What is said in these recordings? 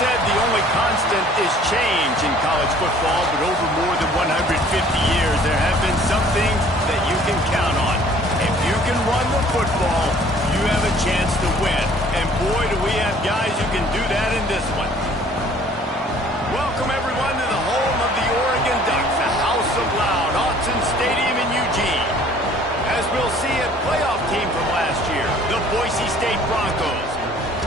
said the only constant is change in college football, but over more than 150 years, there have been some things that you can count on. If you can run the football, you have a chance to win. And boy, do we have guys who can do that in this one. Welcome, everyone, to the home of the Oregon Ducks, the House of Loud, Autzen Stadium in Eugene. As we'll see, a playoff team from last year, the Boise State Broncos,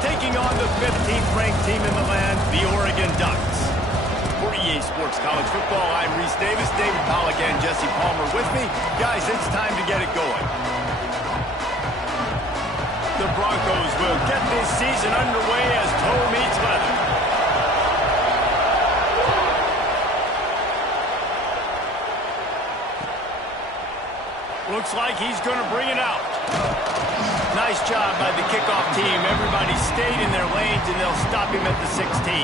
taking on the 15th ranked team in the land, the Oregon Ducks. For EA Sports College Football, I'm Reese Davis, David Pollack, and Jesse Palmer with me. Guys, it's time to get it going. The Broncos will get this season underway as toe meets leather. Looks like he's going to bring it out. Nice job by the kickoff team. Everybody stayed in their lanes, and they'll stop him at the 16.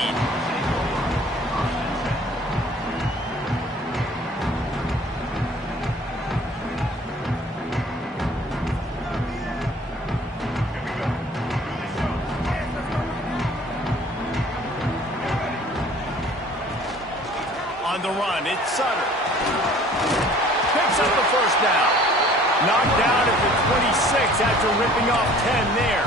On the run, it's Sutter. Picks up the first down. Knocked down at the 26 after ripping off 10 there.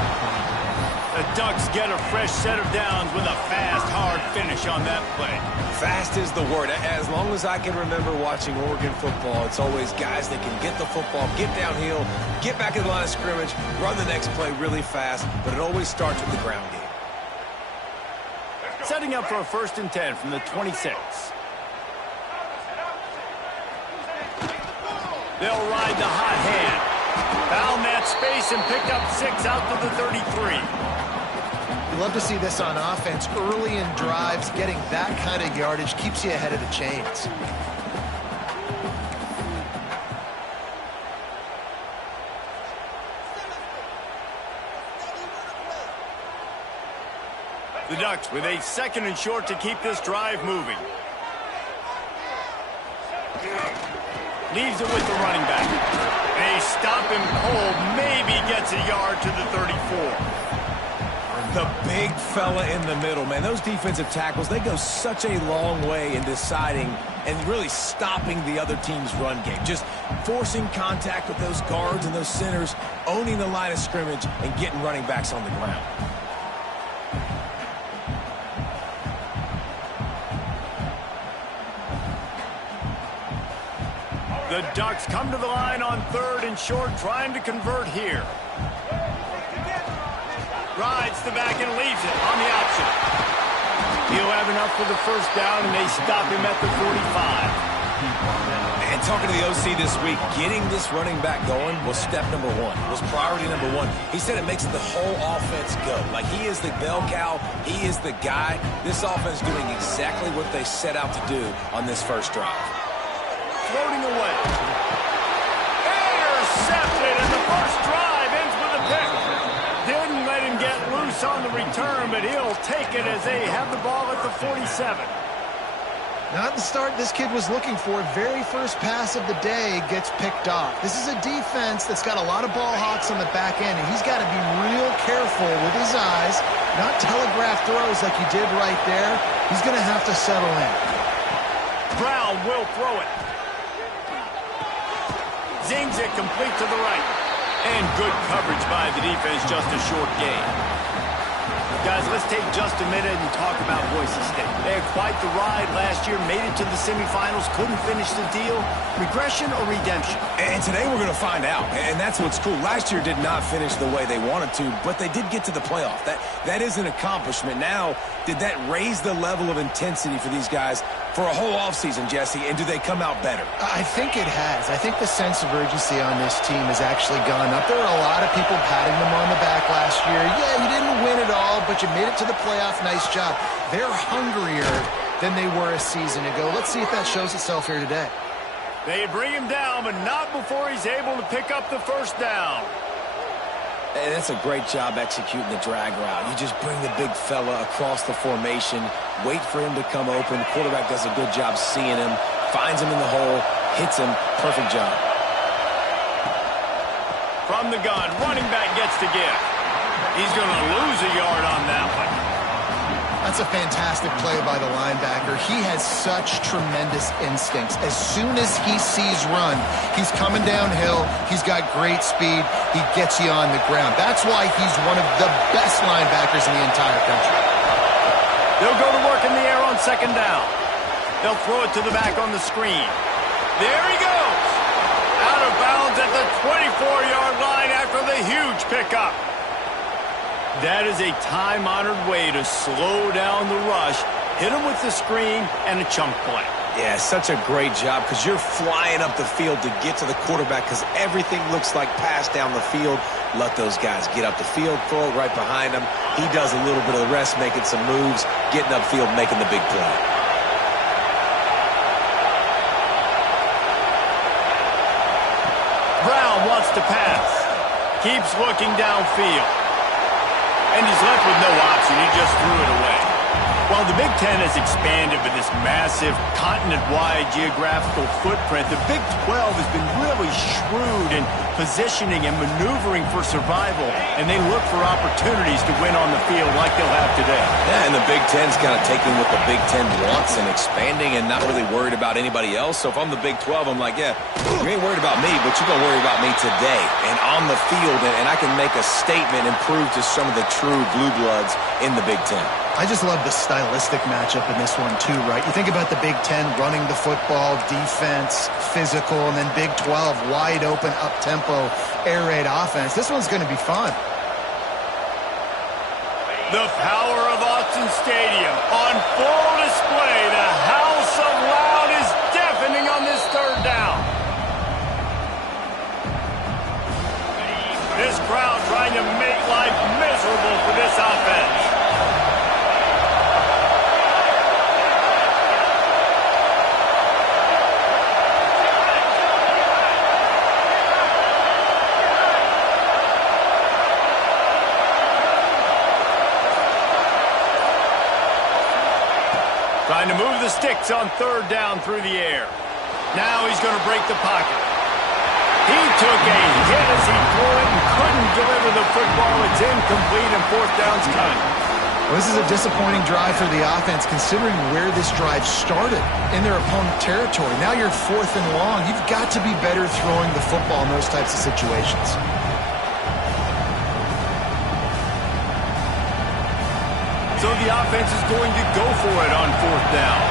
The Ducks get a fresh set of downs with a fast, hard finish on that play. Fast is the word. As long as I can remember watching Oregon football, it's always guys that can get the football, get downhill, get back in the line of scrimmage, run the next play really fast, but it always starts with the ground game. Setting up for a 1st and 10 from the 26. They'll ride the hot hand. Found that space and picked up 6 out to the 33. You love to see this on offense. Early in drives, getting that kind of yardage keeps you ahead of the chains. The Ducks with a 2nd and short to keep this drive moving. Leaves it with the running back. They stop him cold, maybe gets a yard to the 34. The big fella in the middle, man. Those defensive tackles, they go such a long way in deciding and really stopping the other team's run game. Just forcing contact with those guards and those centers, owning the line of scrimmage, and getting running backs on the ground. The Ducks come to the line on 3rd and short, trying to convert here. Rides the back and leaves it on the option. He'll have enough for the 1st down, and they stop him at the 45. And talking to the OC this week, getting this running back going was step number 1, was priority number 1. He said it makes the whole offense go. Like, he is the bell cow, he is the guy. This offense doing exactly what they set out to do on this first drive. Floating away. Intercepted, and the first drive ends with a pick. Didn't let him get loose on the return, but he'll take it as they have the ball at the 47. Not the start this kid was looking for. Very first pass of the day gets picked off. This is a defense that's got a lot of ball hawks on the back end, and he's got to be real careful with his eyes, not telegraph throws like he did right there. He's going to have to settle in. Brown will throw it. Zings it complete to the right. And good coverage by the defense, just a short gain. Guys, let's take just a minute and talk about Boise State. They had quite the ride last year, made it to the semifinals, couldn't finish the deal. Regression or redemption? And today we're going to find out, and that's what's cool. Last year did not finish the way they wanted to, but they did get to the playoff. That is an accomplishment. Now, did that raise the level of intensity for these guys for a whole offseason, Jesse, and do they come out better? I think it has. I think the sense of urgency on this team has actually gone up. There were a lot of people patting them on the back last year. Yeah, you didn't win it all, but you made it to the playoff. Nice job. They're hungrier than they were a season ago. Let's see if that shows itself here today. They bring him down, but not before he's able to pick up the 1st down. And that's a great job executing the drag route. You just bring the big fella across the formation, wait for him to come open. The quarterback does a good job seeing him, finds him in the hole, hits him. Perfect job. From the gun, running back gets the gift. He's going to lose a yard on that one. That's a fantastic play by the linebacker. He has such tremendous instincts. As soon as he sees run, he's coming downhill. He's got great speed. He gets you on the ground. That's why he's one of the best linebackers in the entire country. They'll go to work in the air on second down. They'll throw it to the back on the screen. There he goes. Out of bounds at the 24-yard line after the huge pickup. That is a time-honored way to slow down the rush, hit him with the screen, and a chunk play. Yeah, such a great job because you're flying up the field to get to the quarterback because everything looks like pass down the field. Let those guys get up the field, throw it right behind him. He does a little bit of the rest, making some moves, getting upfield, making the big play. Brown wants to pass. Keeps looking downfield. And he's left with no option. He just threw it away. While the Big Ten has expanded with this massive continent-wide geographical footprint, the Big 12 has been really shrewd in positioning and maneuvering for survival, and they look for opportunities to win on the field like they'll have today. Yeah, and the Big Ten's kind of taking what the Big Ten wants and expanding and not really worried about anybody else. So if I'm the Big 12, I'm like, yeah, you ain't worried about me, but you're going to worry about me today and on the field, and I can make a statement and prove to some of the true blue bloods in the Big Ten. I just love the stylistic matchup in this one, too, right? You think about the Big Ten running the football, defense, physical, and then Big 12, wide open, up-tempo, air raid offense. This one's going to be fun. The power of Autzen Stadium on full display. The house of loud is deafening on this third down. This crowd trying to make life miserable for this offense. Trying to move the sticks on third down through the air. Now he's going to break the pocket. He took a hit as he threw it and couldn't deliver the football. It's incomplete and fourth down's coming. Well, this is a disappointing drive for the offense considering where this drive started in their opponent territory. Now you're fourth and long. You've got to be better throwing the football in those types of situations. So the offense is going to go for it on fourth down.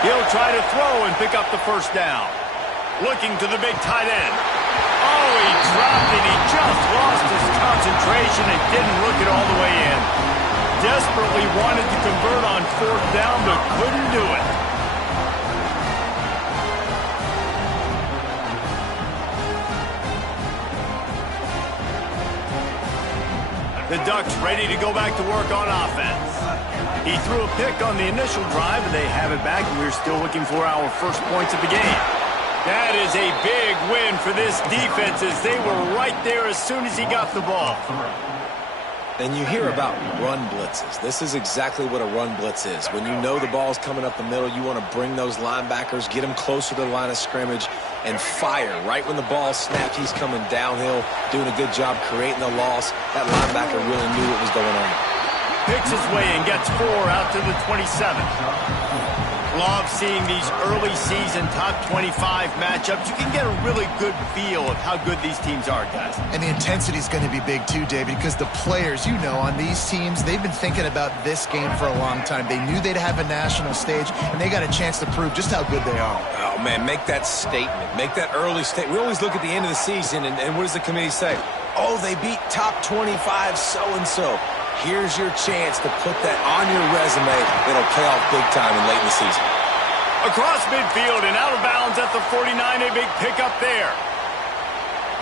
He'll try to throw and pick up the first down. Looking to the big tight end. Oh, he dropped it. He just lost his concentration and didn't look it all the way in. Desperately wanted to convert on fourth down, but couldn't do it. The Ducks ready to go back to work on offense. He threw a pick on the initial drive, and they have it back, and we're still looking for our first points of the game. That is a big win for this defense as they were right there as soon as he got the ball. And you hear about run blitzes. This is exactly what a run blitz is. When you know the ball's coming up the middle, you want to bring those linebackers, get them closer to the line of scrimmage, and fire. Right when the ball snapped, he's coming downhill, doing a good job creating the loss. That linebacker really knew what was going on. Picks his way and gets 4 out to the 27. Love seeing these early season top 25 matchups. You can get a really good feel of how good these teams are, guys. And the intensity is going to be big too, David, because the players, you know, on these teams, they've been thinking about this game for a long time. They knew they'd have a national stage, and they got a chance to prove just how good they are. Oh, man, make that statement. Make that early statement. We always look at the end of the season, and what does the committee say? Oh, they beat top 25 so-and-so. Here's your chance to put that on your resume that'll pay off big time in late in the season. Across midfield and out of bounds at the 49, a big pickup there.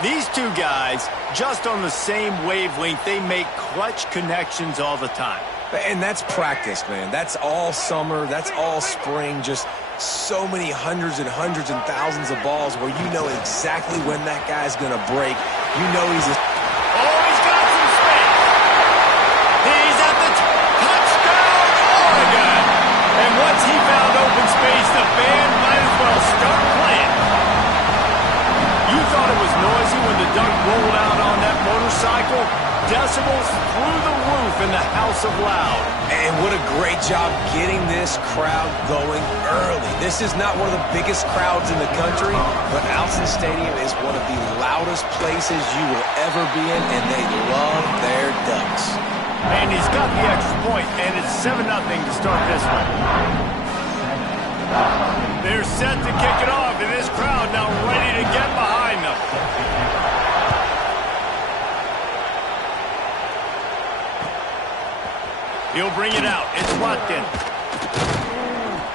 These two guys, just on the same wavelength, they make clutch connections all the time. And that's practice, man. That's all summer. That's all spring. Just so many hundreds and thousands of balls where you know exactly when that guy's going to break. You know he's a... Oh, he's got some space. He's at the touchdown, Oregon. And once he found open space, the band might as well start playing. You thought it was noisy when the Duck rolled out on motorcycle, decibels through the roof in the House of Loud. And what a great job getting this crowd going early. This is not one of the biggest crowds in the country, but Autzen Stadium is one of the loudest places you will ever be in, and they love their Ducks. And he's got the extra point, and it's 7-0 to start this one. They're set to kick it off, and this crowd now ready to get behind them. He'll bring it out. It's Watkins.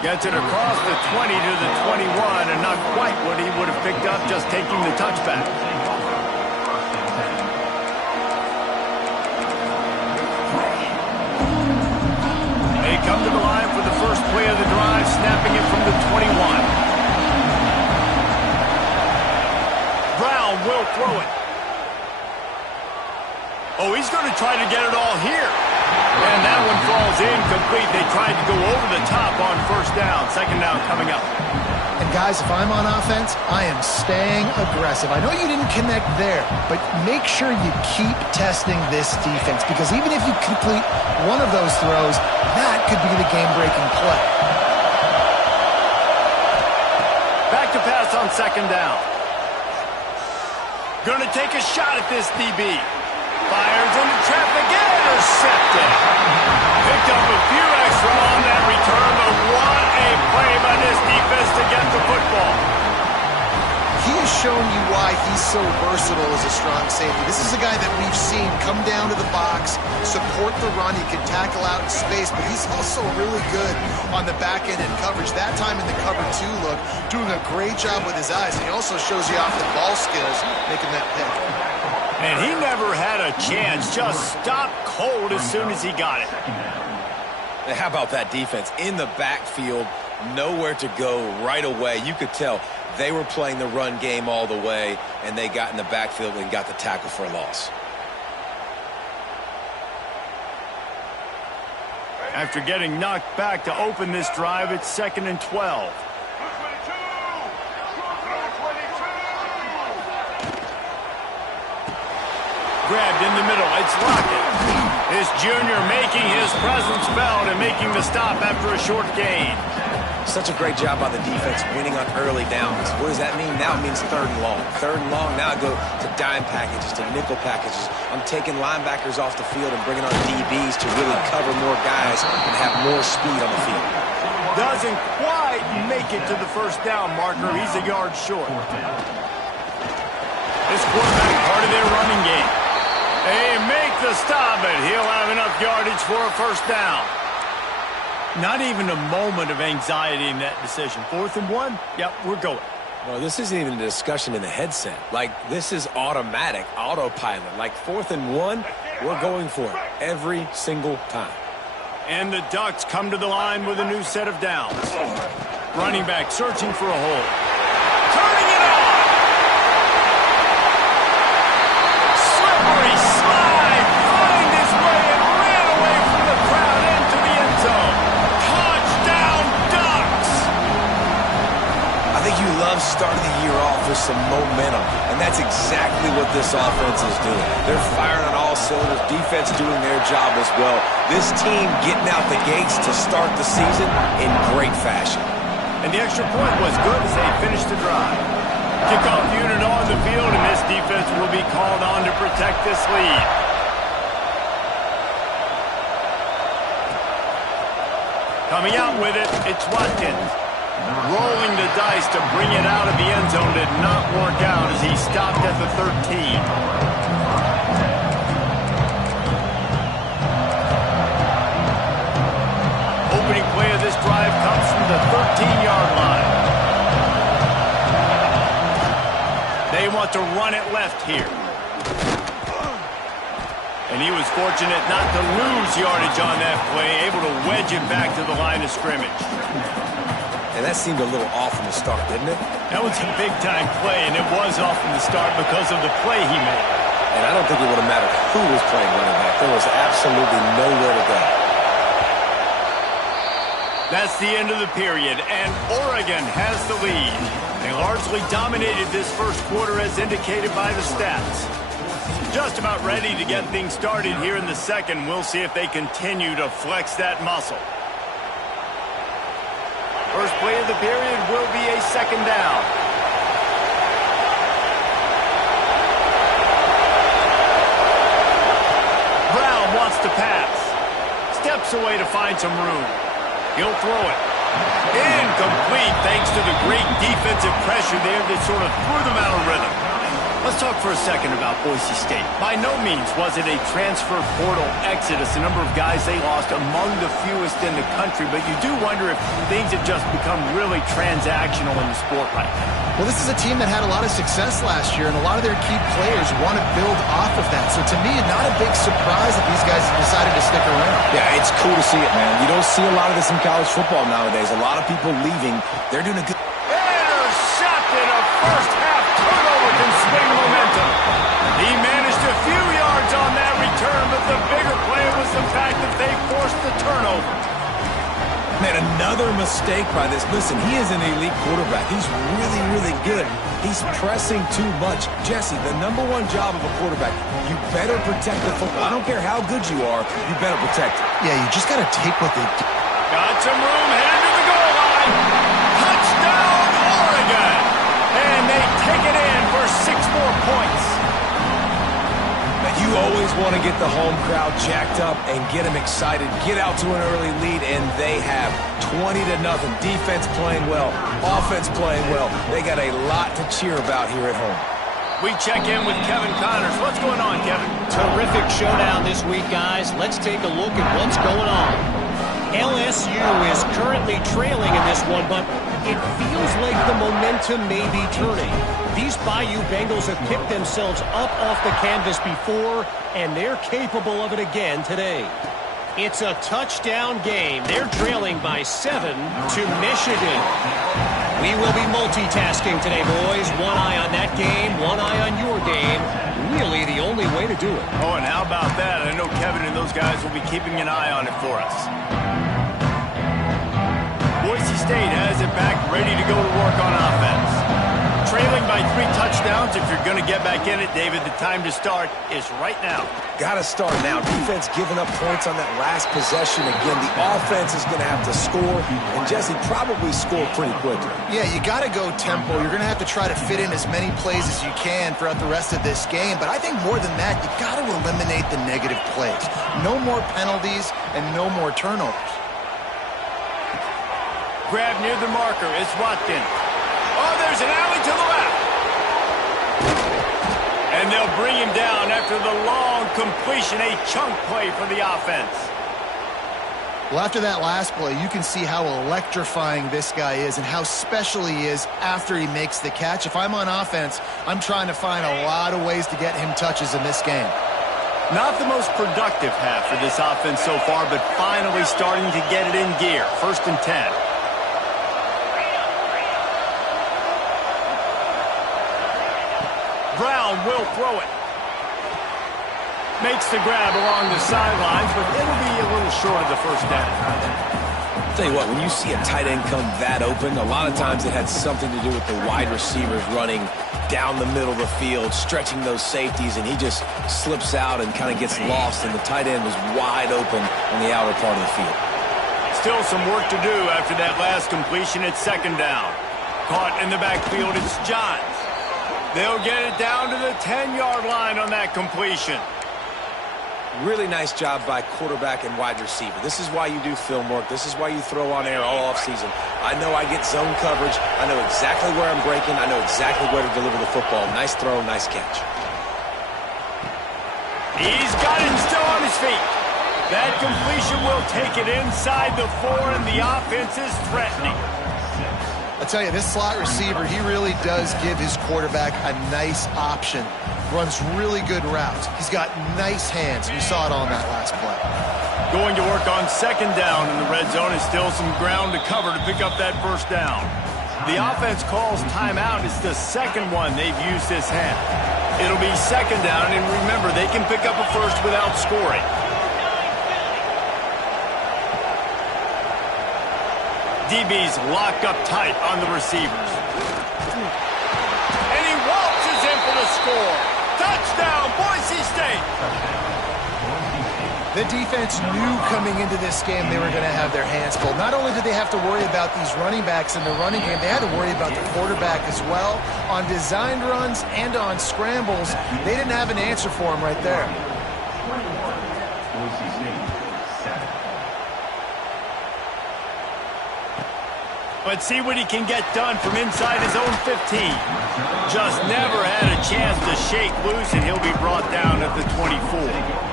Gets it across the 20 to the 21, and not quite what he would have picked up just taking the touchback. They come to the line for the first play of the drive, snapping it from the 21. Brown will throw it. Oh, he's going to try to get it all here. And that one falls incomplete. They tried to go over the top on first down. Second down coming up. And guys, if I'm on offense, I am staying aggressive. I know you didn't connect there, but make sure you keep testing this defense, because even if you complete one of those throws, that could be the game-breaking play. Back to pass on second down. Going to take a shot at this DB. Fires into traffic, intercepted. Picked up a few extra on that return, but what a play by this defense to get the football. He has shown you why he's so versatile as a strong safety. This is a guy that we've seen come down to the box, support the run. He can tackle out in space, but he's also really good on the back end in coverage. That time in the cover two look, doing a great job with his eyes. And he also shows you off the ball skills, making that pick. And he never had a chance, just stopped cold as soon as he got it. How about that defense? In the backfield, nowhere to go right away. You could tell they were playing the run game all the way, and they got in the backfield and got the tackle for a loss. After getting knocked back to open this drive, it's 2nd and 12. Grabbed in the middle. It's Lockett. This junior making his presence felt and making the stop after a short gain. Such a great job by the defense winning on early downs. What does that mean? Now it means 3rd and long. 3rd and long, now I go to dime packages, to nickel packages. I'm taking linebackers off the field and bringing on DBs to really cover more guys and have more speed on the field. Doesn't quite make it to the first down marker. He's a yard short. This quarterback part of their running game. They make the stop, but he'll have enough yardage for a first down. Not even a moment of anxiety in that decision. 4th and 1, yep, we're going. Well, this isn't even a discussion in the headset. Like, this is automatic, autopilot. Like, 4th and 1, we're going for it every single time. And the Ducks come to the line with a new set of downs. Running back searching for a hole. Turning it on! Slippery slide, find his way and ran away from the crowd into the end zone. Touchdown, Ducks! I think you love starting the year off with some momentum, and that's exactly what this offense is doing. They're firing on all cylinders, defense doing their job as well. This team getting out the gates to start the season in great fashion. And the extra point was good as they finished the drive. Kickoff unit on the field, and this defense will be called on to protect this lead. Coming out with it, it's Watkins. Rolling the dice to bring it out of the end zone did not work out as he stopped at the 13. Opening play of this drive comes from the 13-yard line. They want to run it left here. And he was fortunate not to lose yardage on that play, able to wedge it back to the line of scrimmage. And that seemed a little off from the start, didn't it? That was a big-time play, and it was off from the start because of the play he made. And I don't think it would have mattered who was playing running back. There was absolutely nowhere to go. That's the end of the period, and Oregon has the lead. They largely dominated this first quarter as indicated by the stats. Just about ready to get things started here in the second. We'll see if they continue to flex that muscle. First play of the period will be a second down. Brown wants to pass. Steps away to find some room. He'll throw it. Incomplete thanks to the great defensive pressure there that sort of threw them out of rhythm. Let's talk for a second about Boise State. By no means was it a transfer portal exodus, a number of guys they lost among the fewest in the country, but you do wonder if things have just become really transactional in the sport right now. Well, this is a team that had a lot of success last year, and a lot of their key players want to build off of that. So to me, not a big surprise that these guys have decided to stick around. Yeah, it's cool to see it, man. You don't see a lot of this in college football nowadays. A lot of people leaving. They're doing a good... Intercepted, a first-half turnover can swing momentum. He managed a few yards on that return, but the bigger play was the fact that they forced the turnover. Man, another mistake by this. Listen, he is an elite quarterback. He's really, really good. He's pressing too much. Jesse, the number one job of a quarterback, you better protect the football. I don't care how good you are, you better protect it. Yeah, you just got to take what they do. Got some room, headed to the goal line. Touchdown, Oregon. And they take it in for 6 more points. You always want to get the home crowd jacked up and get them excited, get out to an early lead, and they have 20-0. Defense playing well, offense playing well. They got a lot to cheer about here at home. We check in with Kevin Connors. What's going on, Kevin? Terrific showdown this week, guys. Let's take a look at what's going on. LSU is currently trailing in this one, but it feels like the momentum may be turning. These Bayou Bengals have picked themselves up off the canvas before, and they're capable of it again today. It's a touchdown game. They're trailing by 7 to Michigan. We will be multitasking today, boys. One eye on that game, one eye on your game. Really the only way to do it. Oh, and how about that? I know Kevin and those guys will be keeping an eye on it for us. Boise State has it back, ready to go to work on offense. Trailing by 3 touchdowns. If you're going to get back in it, David, the time to start is right now. Got to start now. Defense giving up points on that last possession. Again, the offense is going to have to score, and Jesse probably score pretty quickly. Yeah, you got to go tempo. You're going to have to try to fit in as many plays as you can throughout the rest of this game. But I think more than that, you got to eliminate the negative plays. No more penalties and no more turnovers. Grab near the marker. It's Watkins. Oh, there's an alley to the left. And they'll bring him down after the long completion, a chunk play for the offense. Well, after that last play, you can see how electrifying this guy is and how special he is after he makes the catch. If I'm on offense, I'm trying to find a lot of ways to get him touches in this game. Not the most productive half for this offense so far, but finally starting to get it in gear. 1st and 10. Brown will throw it. Makes the grab along the sidelines, but it'll be a little short of the first down. I'll tell you what, when you see a tight end come that open, a lot of times it had something to do with the wide receivers running down the middle of the field, stretching those safeties, and he just slips out and kind of gets lost, and the tight end was wide open on the outer part of the field. Still some work to do after that last completion at 2nd down. Caught in the backfield, it's Johns. They'll get it down to the 10-yard line on that completion. Really nice job by quarterback and wide receiver. This is why you do film work. This is why you throw on air all offseason. I know I get zone coverage. I know exactly where I'm breaking. I know exactly where to deliver the football. Nice throw, nice catch. He's got him still on his feet. That completion will take it inside the 4, and the offense is threatening. I'll tell you, this slot receiver, he really does give his quarterback a nice option. Runs really good routes. He's got nice hands. We saw it on that last play. Going to work on 2nd down in the red zone, and still some ground to cover to pick up that 1st down. The offense calls timeout. It's the 2nd one they've used this half. It'll be 2nd down, and remember, they can pick up a first without scoring. DB's locked up tight on the receivers. And he waltzes in for the score. Touchdown, Boise State! The defense knew coming into this game they were going to have their hands full. Not only did they have to worry about these running backs in the running game, they had to worry about the quarterback as well. On designed runs and on scrambles, they didn't have an answer for him right there. Let's see what he can get done from inside his own 15. Just never had a chance to shake loose, and he'll be brought down at the 24.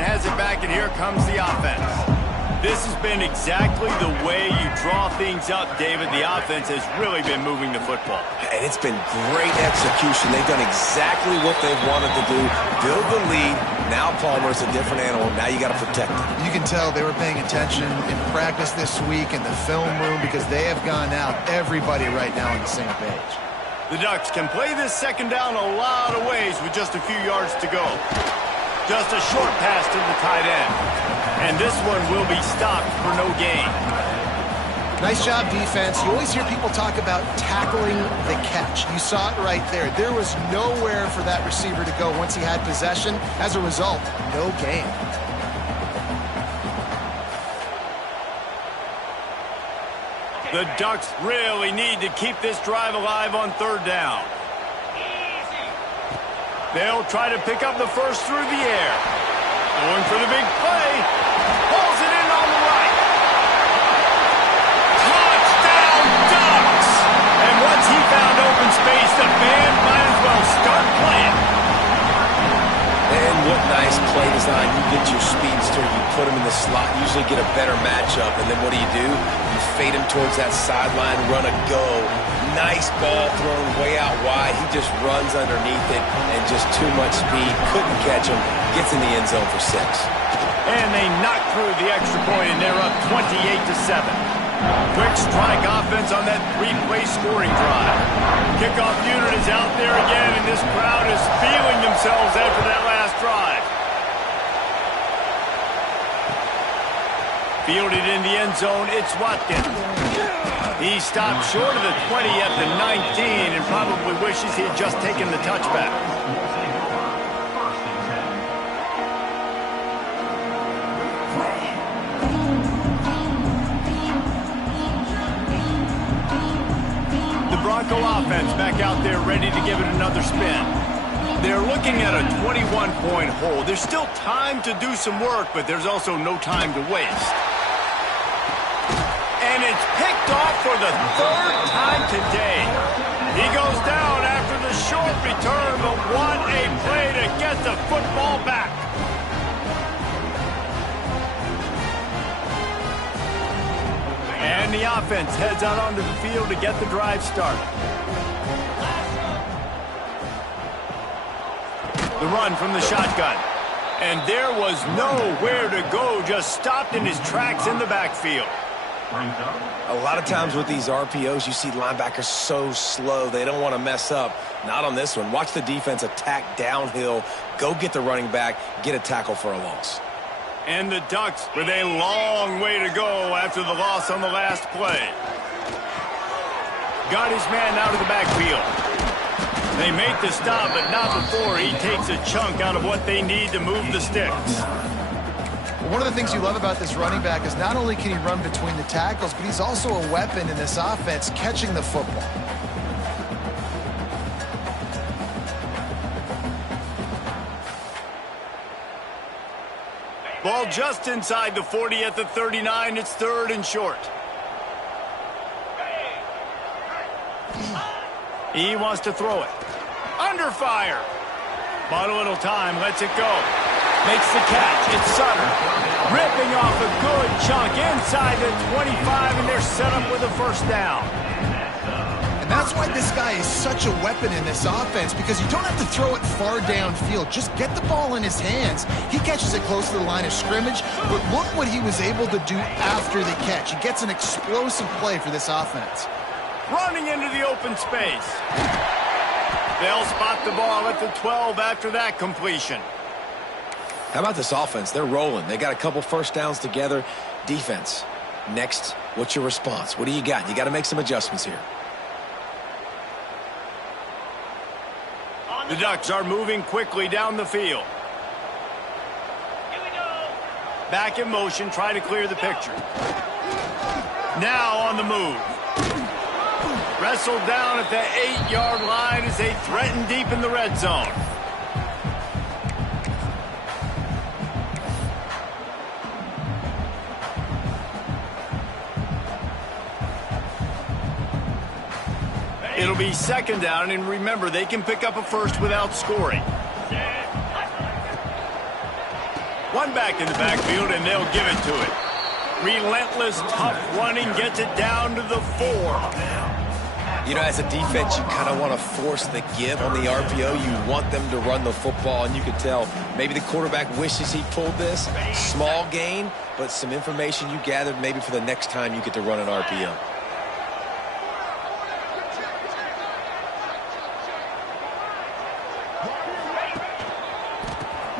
Has it back, and here comes the offense. This has been exactly the way you draw things up, David. The offense has really been moving the football. And it's been great execution. They've done exactly what they've wanted to do. Build the lead. Now Palmer's a different animal. Now you got to protect him. You can tell they were paying attention in practice this week in the film room because they have gone out, everybody right now on the same page. The Ducks can play this second down a lot of ways with just a few yards to go. Just a short pass to the tight end. And this one will be stopped for no gain. Nice job, defense. You always hear people talk about tackling the catch. You saw it right there. There was nowhere for that receiver to go once he had possession. As a result, no gain. The Ducks really need to keep this drive alive on third down. They'll try to pick up the first through the air. Going for the big play. Pulls it in on the right. Touchdown, Ducks! And once he found open space, the band might as well start playing. And what nice play design. You get your speedster, you put him in the slot, usually get a better matchup. And then what do? You fade him towards that sideline, run a go. Nice ball thrown way out wide. He just runs underneath it and just too much speed. Couldn't catch him. Gets in the end zone for 6. And they knock through the extra point, and they're up 28-7. Quick strike offense on that 3-play scoring drive. Kickoff unit is out there again, and this crowd is feeling themselves after that last drive. Fielded in the end zone, it's Watkins. He stopped short of the 20 at the 19 and probably wishes he had just taken the touchback. The Bronco offense back out there ready to give it another spin. They're looking at a 21-point hole. There's still time to do some work, but there's also no time to waste. And it's picked off for the third time today. He goes down after the short return, but what a play to get the football back. And the offense heads out onto the field to get the drive started. The run from the shotgun. And there was nowhere to go, just stopped in his tracks in the backfield. A lot of times with these RPOs, you see linebackers so slow. They don't want to mess up. Not on this one. Watch the defense attack downhill, go get the running back, get a tackle for a loss. And the Ducks with a long way to go after the loss on the last play. Got his man out of the backfield. They make the stop, but not before he takes a chunk out of what they need to move the sticks. One of the things you love about this running back is not only can he run between the tackles, but he's also a weapon in this offense, catching the football. Ball just inside the 40 at the 39. It's third and short. He wants to throw it. Under fire. Bought a little time, lets it go. Makes the catch. It's Sutter. Ripping off a good chunk inside the 25, and they're set up with a first down. And that's why this guy is such a weapon in this offense, because you don't have to throw it far downfield. Just get the ball in his hands. He catches it close to the line of scrimmage, but look what he was able to do after the catch. He gets an explosive play for this offense. Running into the open space. They'll spot the ball at the 12 after that completion. How about this offense? They're rolling. They got a couple first downs together. Defense, next, what's your response? What do you got? You got to make some adjustments here. The Ducks are moving quickly down the field. Back in motion, try to clear the picture. Now on the move. Wrestled down at the 8-yard line as they threaten deep in the red zone. It'll be second down, and remember, they can pick up a first without scoring. One back in the backfield, and they'll give it to it. Relentless, tough running gets it down to the 4. You know, as a defense, you kind of want to force the give on the RPO. You want them to run the football, and you can tell maybe the quarterback wishes he pulled this. Small gain, but some information you gathered maybe for the next time you get to run an RPO.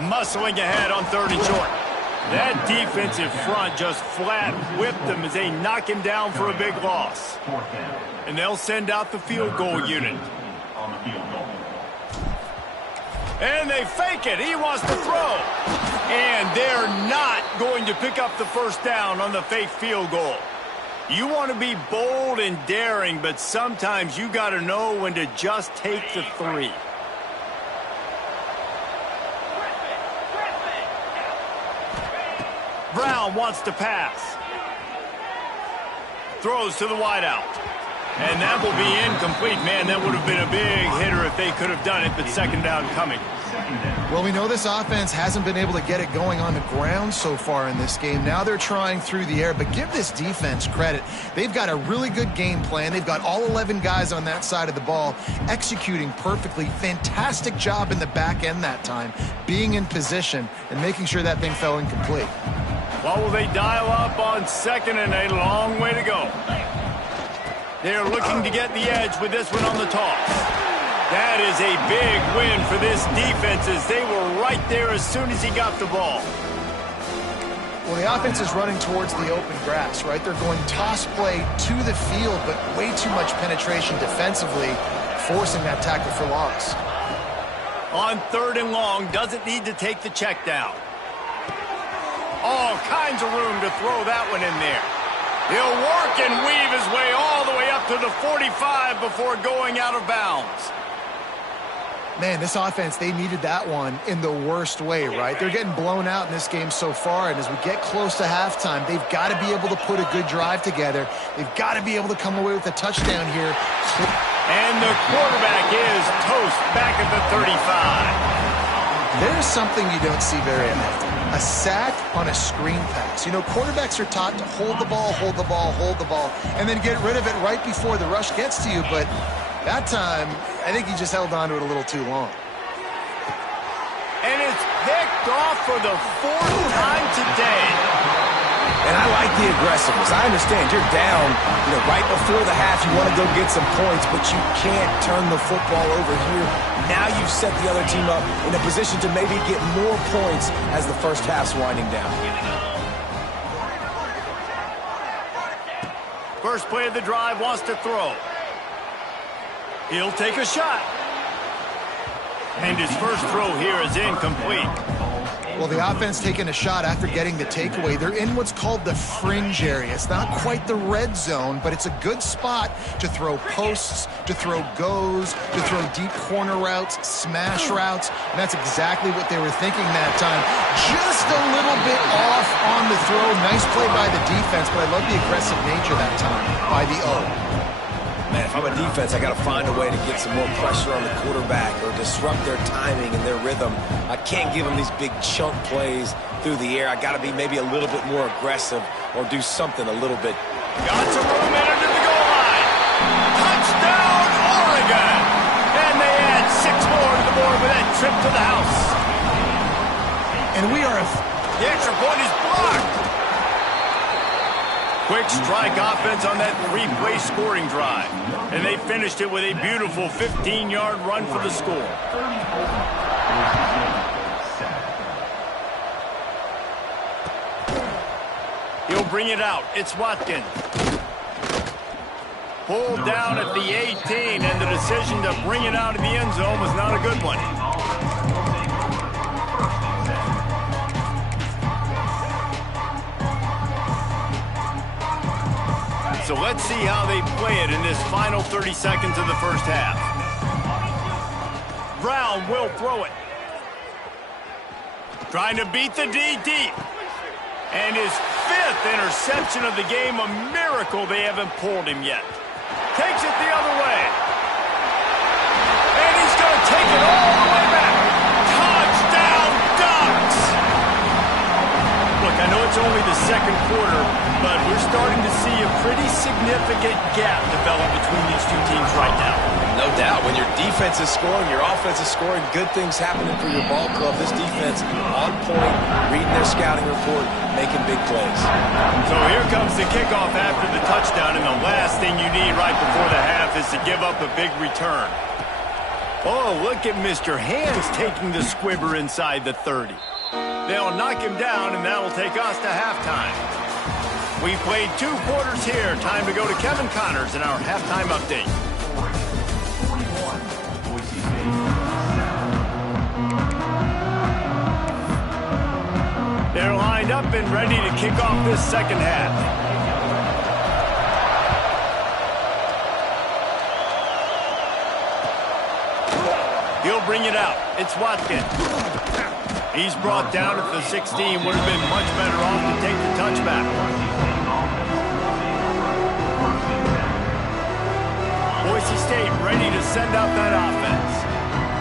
Muscling ahead on 3rd and short. That defensive front just flat whipped them as they knock him down for a big loss. And they'll send out the field goal unit. And they fake it. He wants to throw. And they're not going to pick up the first down on the fake field goal. You want to be bold and daring, but sometimes you got to know when to just take the 3. Brown wants to pass. Throws to the wideout. And that will be incomplete. Man, that would have been a big hitter if they could have done it, but second down coming. Well, we know this offense hasn't been able to get it going on the ground so far in this game. Now they're trying through the air, but give this defense credit. They've got a really good game plan. They've got all 11 guys on that side of the ball executing perfectly. Fantastic job in the back end that time, being in position and making sure that thing fell incomplete. Well, will they dial up on second and a long way to go? They're looking to get the edge with this one on the toss. That is a big win for this defense as they were right there as soon as he got the ball. Well, the offense is running towards the open grass, right? They're going toss play to the field, but way too much penetration defensively, forcing that tackle for loss. On 3rd and long, doesn't need to take the check down. All kinds of room to throw that one in there. He'll work and weave his way all the way up to the 45 before going out of bounds. Man, this offense, they needed that one in the worst way, right? They're getting blown out in this game so far, and as we get close to halftime, they've got to be able to put a good drive together. They've got to be able to come away with a touchdown here. And the quarterback is toast back at the 35. There's something you don't see very often. A sack on a screen pass. You know, quarterbacks are taught to hold the ball, and then get rid of it right before the rush gets to you. But that time, I think he just held on to it a little too long. And it's picked off for the 4th time today. And I like the aggressiveness. I understand you're down, right before the half. You want to go get some points, but you can't turn the football over here. Now you've set the other team up in a position to maybe get more points as the first half's winding down. First play of the drive, wants to throw. He'll take a shot. And his first throw here is incomplete. Well, the offense taking a shot after getting the takeaway. They're in what's called the fringe area. It's not quite the red zone, but it's a good spot to throw posts, to throw goes, to throw deep corner routes, smash routes, and that's exactly what they were thinking that time. Just a little bit off on the throw. Nice play by the defense, but I love the aggressive nature that time by the O. Man, if I'm a defense, I got to find a way to get some more pressure on the quarterback or disrupt their timing and their rhythm. I can't give them these big chunk plays through the air. I got to be maybe a little bit more aggressive or do something a little bit. Got some room in under the goal line. Touchdown, Oregon! And they add 6 more to the board with that trip to the house. And we are... The extra point is blocked. Quick strike offense on that three-play scoring drive. And they finished it with a beautiful 15-yard run for the score. He'll bring it out. It's Watkins. Pulled down at the 18, and the decision to bring it out of the end zone was not a good one. So let's see how they play it in this final 30 seconds of the first half. Brown will throw it. Trying to beat the D deep. And his 5th interception of the game, a miracle they haven't pulled him yet. Takes it the other way. And he's going to take it all the way back. Touchdown, Ducks! Look, I know it's only the second quarter, but we're starting to see a pretty significant gap develop between these two teams right now. No doubt. When your defense is scoring, your offense is scoring, good things happening for your ball club. This defense on point, reading their scouting report, making big plays. So here comes the kickoff after the touchdown, and the last thing you need right before the half is to give up a big return. Oh, look at Mr. Hands taking the squibber inside the 30. They'll knock him down, and that'll take us to halftime. We played 2 quarters here. Time to go to Kevin Connors in our halftime update. They're lined up and ready to kick off this second half. He'll bring it out. It's Watkins. He's brought down at the 16. Would have been much better off to take the touchback. Boise State ready to send out that offense.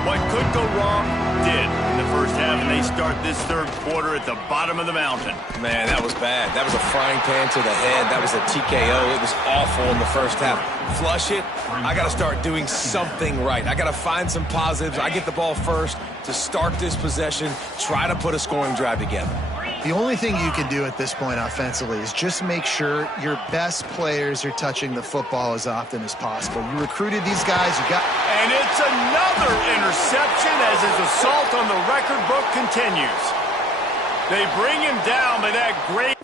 What could go wrong did in the first half, and they start this third quarter at the bottom of the mountain. Man, that was bad. That was a frying pan to the head. That was a TKO. It was awful in the first half. Flush it. I got to start doing something right. I got to find some positives. I get the ball first to start this possession, try to put a scoring drive together. The only thing you can do at this point offensively is just make sure your best players are touching the football as often as possible. You recruited these guys. And it's another interception as his assault on the record book continues. They bring him down by that great...